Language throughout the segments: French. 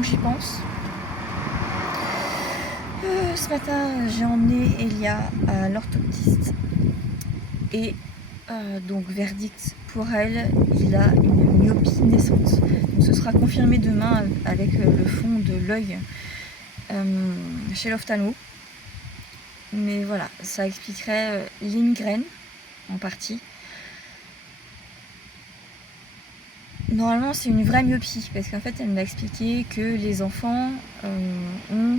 que j'y pense. Ce matin, j'ai emmené Elia à l'orthoptiste et donc verdict pour elle, il a une myopie naissante. Donc, ce sera confirmé demain avec le fond de l'œil chez l'ophtalmo. Mais voilà, ça expliquerait les migraines en partie. Normalement, c'est une vraie myopie parce qu'en fait, elle m'a expliqué que les enfants ont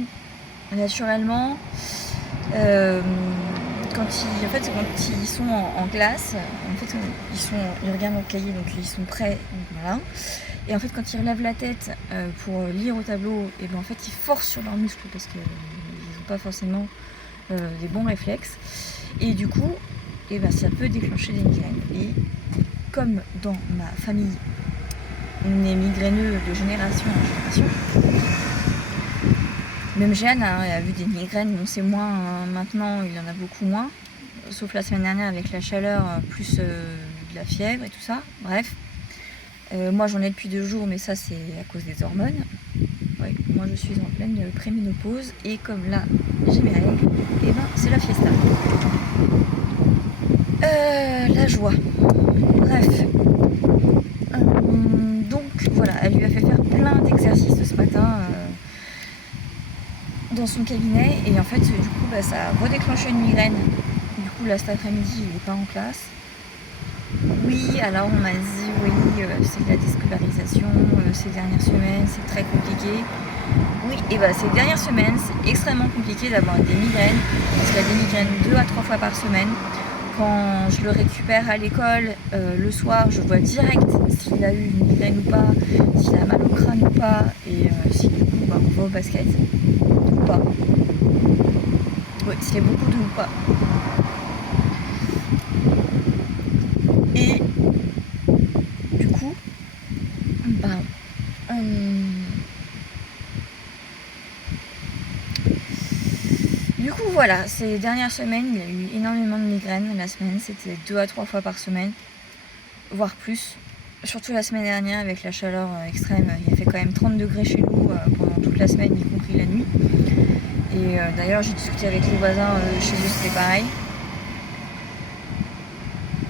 naturellement, quand ils sont en classe, en fait, ils regardent leur cahier, donc ils sont prêts, donc voilà. Et en fait, quand ils relèvent la tête pour lire au tableau, et ben en fait, ils forcent sur leurs muscles parce qu'ils n'ont pas forcément des bons réflexes. Et du coup, et ben, ça peut déclencher des migraines. Et comme dans ma famille, on est migraineux de génération en génération, même Jeanne a vu des migraines, bon c'est moins maintenant, il y en a beaucoup moins, sauf la semaine dernière avec la chaleur, plus de la fièvre et tout ça, bref. Moi j'en ai depuis 2 jours, mais ça c'est à cause des hormones. Ouais, moi je suis en pleine préménopause, et comme là j'ai mes règles, et ben c'est la fiesta. La joie. Bref. Donc voilà, elle lui a fait faire plein d'exercices ce matin dans son cabinet, et en fait du coup ça a redéclenché une migraine. Du coup là cet après-midi il n'est pas en classe. Oui, alors on m'a dit oui, c'est de la déscolarisation, ces dernières semaines c'est très compliqué. Oui, et bah ces dernières semaines c'est extrêmement compliqué d'avoir des migraines, parce qu'il a des migraines 2 à 3 fois par semaine. Quand je le récupère à l'école, le soir, je vois direct s'il a eu une migraine ou pas, s'il a mal au crâne ou pas, et si du coup on va au basket ou pas. Oui, s'il y a beaucoup de ou pas. Et du coup, voilà, ces dernières semaines, il a eu énormément de migraines. La semaine, c'était 2 à 3 fois par semaine, voire plus. Surtout la semaine dernière, avec la chaleur extrême, il a fait quand même 30 degrés chez nous pendant toute la semaine, y compris la nuit. Et d'ailleurs, j'ai discuté avec les voisins, chez eux c'était pareil.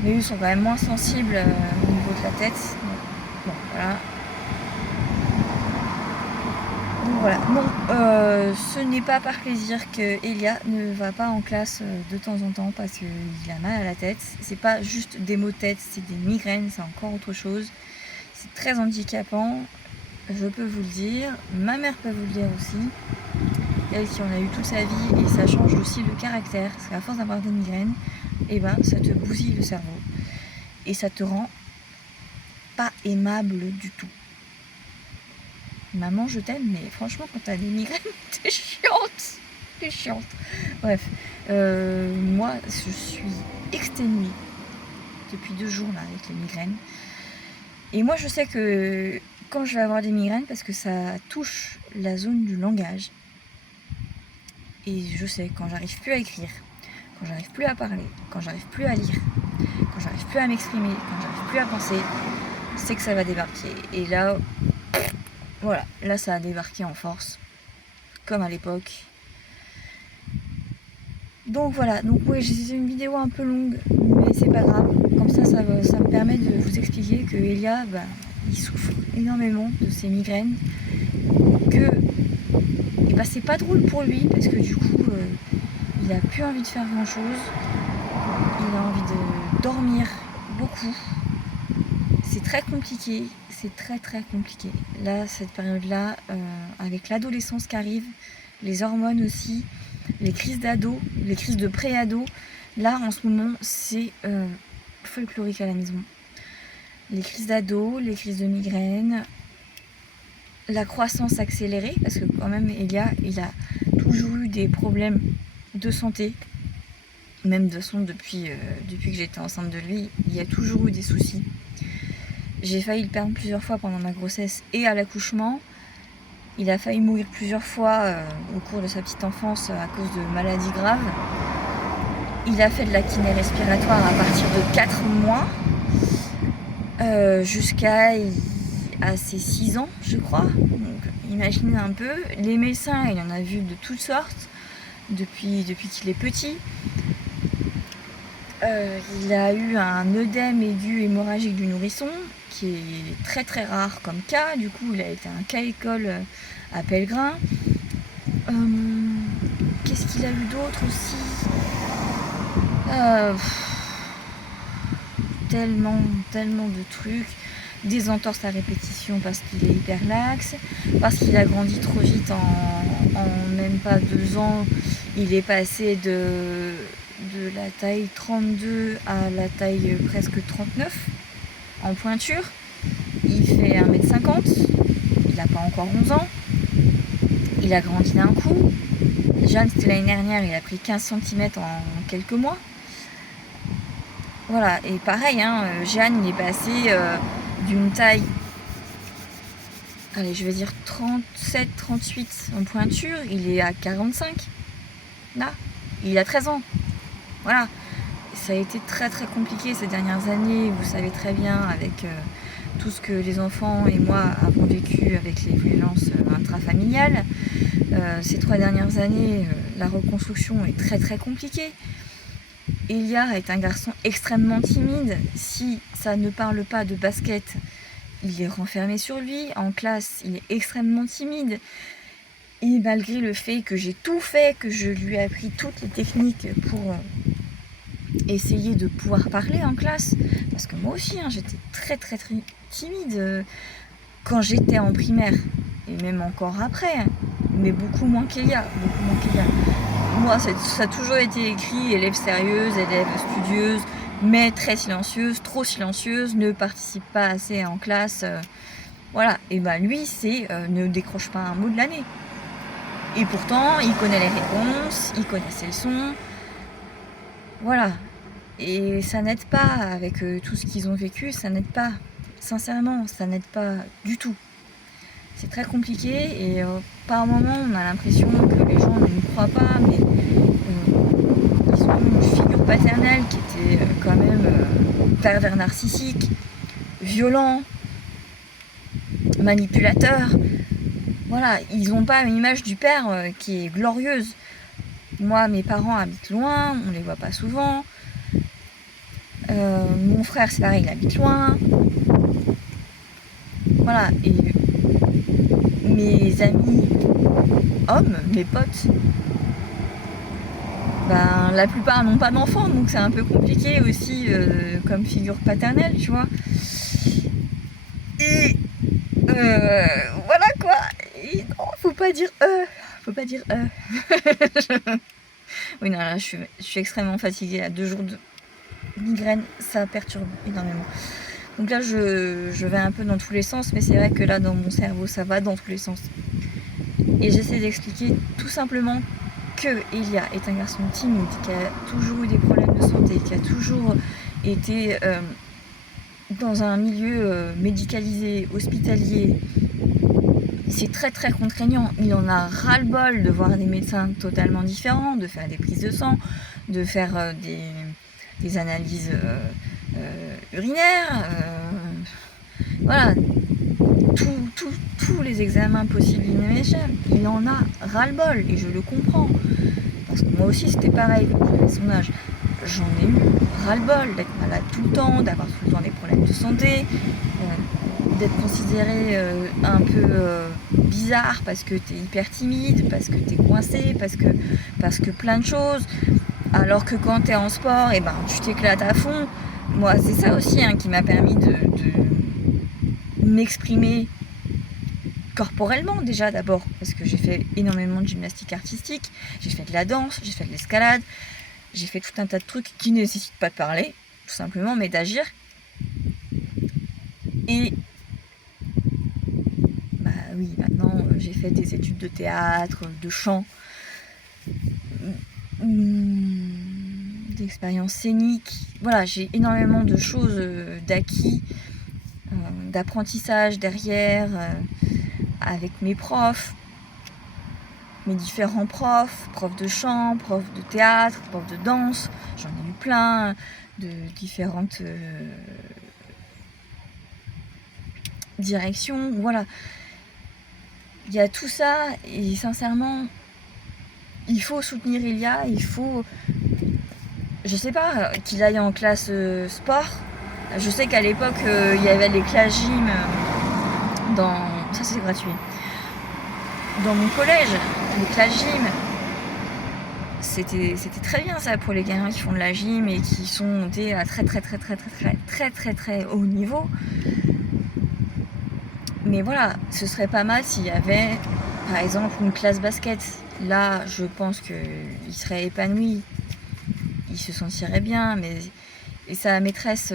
Mais eux sont quand même moins sensibles au niveau de la tête. Bon, voilà. Donc voilà. Bon, ce n'est pas par plaisir que Elia ne va pas en classe de temps en temps parce qu'il a mal à la tête. C'est pas juste des maux de tête, c'est des migraines, c'est encore autre chose. C'est très handicapant, je peux vous le dire. Ma mère peut vous le dire aussi. Elle qui en a eu toute sa vie, et ça change aussi le caractère. Parce qu'à force d'avoir des migraines, et ben ça te bousille le cerveau. Et ça te rend pas aimable du tout. Maman, je t'aime, mais franchement, quand t'as des migraines, t'es chiante. T'es chiante. Bref, moi, je suis exténuée depuis 2 jours là, avec les migraines. Et moi, je sais que quand je vais avoir des migraines, parce que ça touche la zone du langage, et je sais quand j'arrive plus à écrire, quand j'arrive plus à parler, quand j'arrive plus à lire, quand j'arrive plus à m'exprimer, quand j'arrive plus à penser, c'est que ça va débarquer. Et là, voilà, là ça a débarqué en force, comme à l'époque. Donc voilà, donc oui, j'ai une vidéo un peu longue, mais c'est pas grave. Comme ça me permet de vous expliquer que Elia, il souffre énormément de ses migraines, que c'est pas drôle pour lui, parce que du coup, il a plus envie de faire grand chose, il a envie de dormir beaucoup. C'est très compliqué, c'est très très compliqué. Là, cette période-là, avec l'adolescence qui arrive, les hormones aussi, les crises d'ado, les crises de pré-ado, là en ce moment c'est folklorique à la maison. Les crises d'ado, les crises de migraine, la croissance accélérée, parce que quand même Elia, il a toujours eu des problèmes de santé, même de son depuis que j'étais enceinte de lui, il y a toujours eu des soucis. J'ai failli le perdre plusieurs fois pendant ma grossesse et à l'accouchement. Il a failli mourir plusieurs fois au cours de sa petite enfance à cause de maladies graves. Il a fait de la kiné respiratoire à partir de 4 mois jusqu'à à ses 6 ans, je crois. Donc, imaginez un peu. Les médecins, il en a vu de toutes sortes depuis qu'il est petit. Il a eu un œdème aigu hémorragique du nourrisson, qui est très très rare comme cas. Du coup, il a été un cas école à Pellegrin. Qu'est-ce qu'il a eu d'autre aussi? Tellement de trucs. Des entorses à répétition parce qu'il est hyper laxe, parce qu'il a grandi trop vite en même pas 2 ans. Il est passé de la taille 32 à la taille presque 39 en pointure. Il fait 1m50, il n'a pas encore 11 ans. Il a grandi d'un coup. Jeanne, c'était l'année dernière, il a pris 15 cm en quelques mois. Voilà, et pareil, Jeanne, il est passé d'une taille, allez, je vais dire 37, 38 en pointure, il est à 45, là, il a 13 ans. Voilà, ça a été très très compliqué ces dernières années, vous savez très bien, avec tout ce que les enfants et moi avons vécu avec les violences intrafamiliales. Ces 3 dernières années, la reconstruction est très très compliquée. Elia est un garçon extrêmement timide. Si ça ne parle pas de basket, il est renfermé sur lui. En classe, il est extrêmement timide. Et malgré le fait que j'ai tout fait, que je lui ai appris toutes les techniques pour essayer de pouvoir parler en classe, parce que moi aussi, j'étais très très très timide quand j'étais en primaire, et même encore après, mais beaucoup moins qu'Elia. Moi, ça a toujours été écrit élève sérieuse, élève studieuse, mais très silencieuse, trop silencieuse, ne participe pas assez en classe. Voilà, et lui, c'est ne décroche pas un mot de l'année. Et pourtant, il connaît les réponses, il connaît ses leçons. Voilà. Et ça n'aide pas avec tout ce qu'ils ont vécu, ça n'aide pas. Sincèrement, ça n'aide pas du tout. C'est très compliqué et par moments, on a l'impression que les gens ne nous croient pas, mais ils ont une figure paternelle qui était quand même pervers narcissique, violent, manipulateur. Voilà, ils n'ont pas une image du père qui est glorieuse. Moi, mes parents habitent loin, on les voit pas souvent. Mon frère, c'est pareil, il habite loin. Voilà, et mes amis hommes, mes potes, la plupart n'ont pas d'enfants, donc c'est un peu compliqué aussi comme figure paternelle, tu vois. Et voilà quoi. Et non, faut pas dire Oui, non, là, je suis extrêmement fatiguée. À 2 jours de migraine, ça perturbe énormément. Donc là, je vais un peu dans tous les sens, mais c'est vrai que là, dans mon cerveau, ça va dans tous les sens. Et j'essaie d'expliquer tout simplement que Elia est un garçon timide, qui a toujours eu des problèmes de santé, qui a toujours été dans un milieu médicalisé, hospitalier. C'est très très contraignant. Il en a ras-le-bol de voir des médecins totalement différents, de faire des prises de sang, de faire des analyses urinaires. Voilà, tous les examens possibles et inimaginables. Il en a ras-le-bol et je le comprends. Parce que moi aussi c'était pareil quand j'avais son âge. J'en ai eu ras-le-bol d'être malade tout le temps, d'avoir tout le temps des problèmes de santé, d'être considéré un peu bizarre parce que t'es hyper timide, parce que t'es coincé, parce que plein de choses. Alors que quand t'es en sport, tu t'éclates à fond. Moi, c'est ça aussi qui m'a permis de m'exprimer corporellement déjà d'abord, parce que j'ai fait énormément de gymnastique artistique, j'ai fait de la danse, j'ai fait de l'escalade, j'ai fait tout un tas de trucs qui ne nécessitent pas de parler, tout simplement, mais d'agir. Et oui, maintenant j'ai fait des études de théâtre, de chant, d'expériences scéniques. Voilà, j'ai énormément de choses d'acquis, d'apprentissage derrière, avec mes profs, mes différents profs de chant, profs de théâtre, profs de danse. J'en ai eu plein de différentes direction, voilà. Il y a tout ça, et sincèrement, il faut soutenir Elia, il faut, je sais pas, qu'il aille en classe sport. Je sais qu'à l'époque, il y avait les classes gym dans... Ça, c'est gratuit. Dans mon collège, les classes gym, c'était très bien ça pour les gamins qui font de la gym et qui sont montés à très haut niveau. Mais voilà, ce serait pas mal s'il y avait, par exemple, une classe basket. Là, je pense qu'il serait épanoui, il se sentirait bien, mais... Et sa maîtresse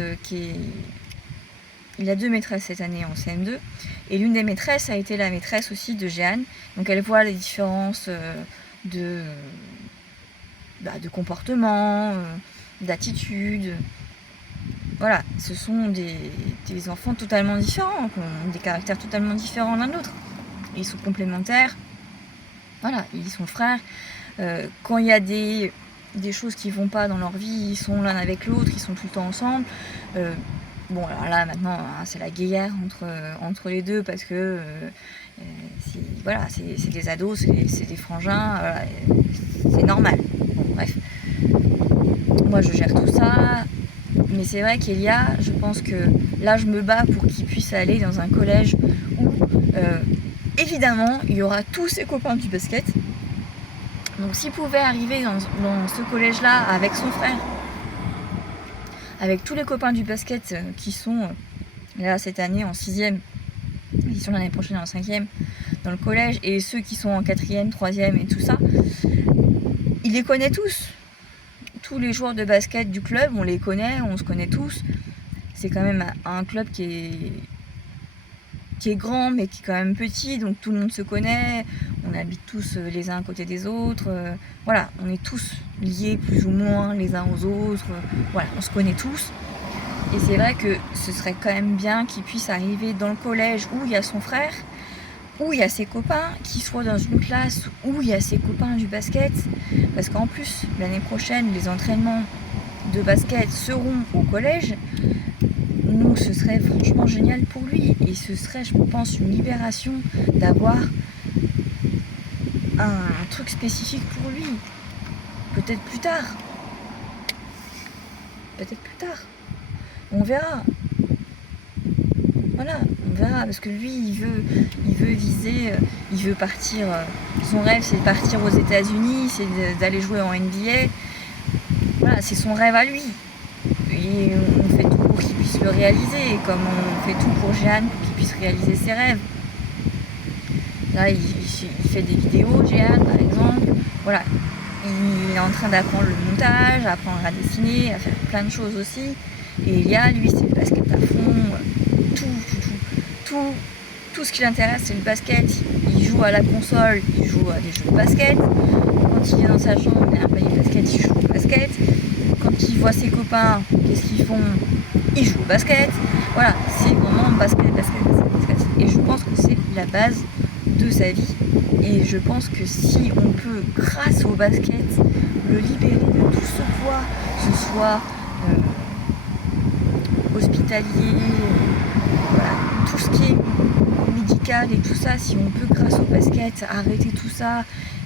Il a 2 maîtresses cette année en CM2, et l'une des maîtresses a été la maîtresse aussi de Jeanne, donc elle voit les différences de comportement, d'attitude. Voilà, ce sont des enfants totalement différents, qui ont des caractères totalement différents l'un de l'autre. Ils sont complémentaires, voilà, ils sont frères. Quand il y a des choses qui vont pas dans leur vie, ils sont l'un avec l'autre, ils sont tout le temps ensemble. Bon, alors là, maintenant, c'est la guéguerre entre les deux, parce que voilà, c'est des ados, c'est des frangins, voilà, c'est normal. Bon, bref. Moi, je gère tout ça, mais c'est vrai qu'Elia, je pense que là, je me bats pour qu'il puisse aller dans un collège où, évidemment, il y aura tous ses copains du basket. Donc, s'il pouvait arriver dans ce collège-là avec son frère, avec tous les copains du basket qui sont là cette année en 6e, qui sont l'année prochaine en 5e dans le collège, et ceux qui sont en 4e, 3e et tout ça, il les connaît tous. Tous les joueurs de basket du club, on les connaît, on se connaît tous. C'est quand même un club qui est grand, mais qui est quand même petit, donc tout le monde se connaît, on habite tous les uns à côté des autres, voilà, on est tous liés plus ou moins les uns aux autres, voilà, on se connaît tous. Et c'est vrai que ce serait quand même bien qu'il puisse arriver dans le collège où il y a son frère, où il y a ses copains, qu'il soit dans une classe où il y a ses copains du basket, parce qu'en plus, l'année prochaine, les entraînements de basket seront au collège. Donc ce serait franchement génial pour lui, et ce serait, je pense, une libération d'avoir un truc spécifique pour lui. Peut-être plus tard. On verra. Voilà, on verra, parce que lui, il veut viser, il veut partir. Son rêve, c'est de partir aux États-Unis, c'est d'aller jouer en NBA. Voilà, c'est son rêve à lui. Et on fait tout pour qu'il puisse le réaliser, comme on fait tout pour Jeanne pour qu'il puisse réaliser ses rêves. Là, il fait des vidéos, Jeanne, par exemple. Voilà, il est en train d'apprendre le montage, apprendre à dessiner, à faire plein de choses aussi. Et Elia, lui, c'est le basket à fond. Tout ce qui l'intéresse, c'est le basket. Il joue à la console, il joue à des jeux de basket. Quand il est dans sa chambre, il a un panier de basket, il joue au basket. Quand il voit ses copains, qu'est-ce qu'ils font? Ils jouent au basket. Voilà, c'est vraiment basket. Et je pense que c'est la base de sa vie. Et je pense que si on peut, grâce au basket, le libérer de tout ce poids, que ce soit hospitalier, voilà, tout ce qui est médical et tout ça, si on peut, grâce au basket, arrêter tout ça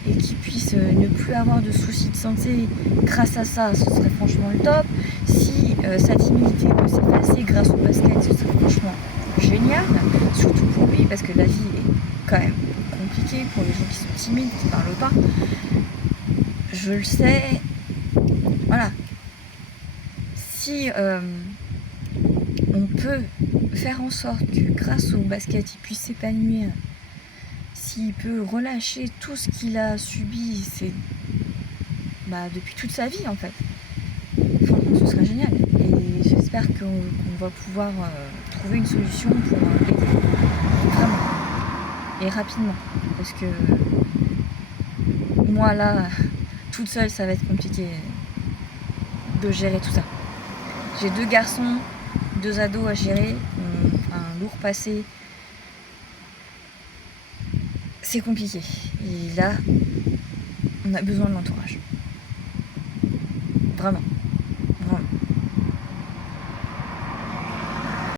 et qu'il puisse ne plus avoir de soucis de santé grâce à ça, ce serait franchement le top. Si sa timidité peut s'effacer grâce au basket, ce serait franchement génial, surtout pour lui, parce que la vie est quand même compliquée pour les gens qui sont timides, qui ne parlent pas. Je le sais, voilà. Si on peut faire en sorte que grâce au basket, il puisse s'épanouir, s'il peut relâcher tout ce qu'il a subi depuis toute sa vie en fait, franchement ce serait génial. Et j'espère qu'on va pouvoir trouver une solution pour l'aider, vraiment, et rapidement, parce que moi là, toute seule, ça va être compliqué de gérer tout ça. J'ai 2 garçons, 2 ados à gérer, un lourd passé. C'est compliqué. Et là, on a besoin de l'entourage. Vraiment.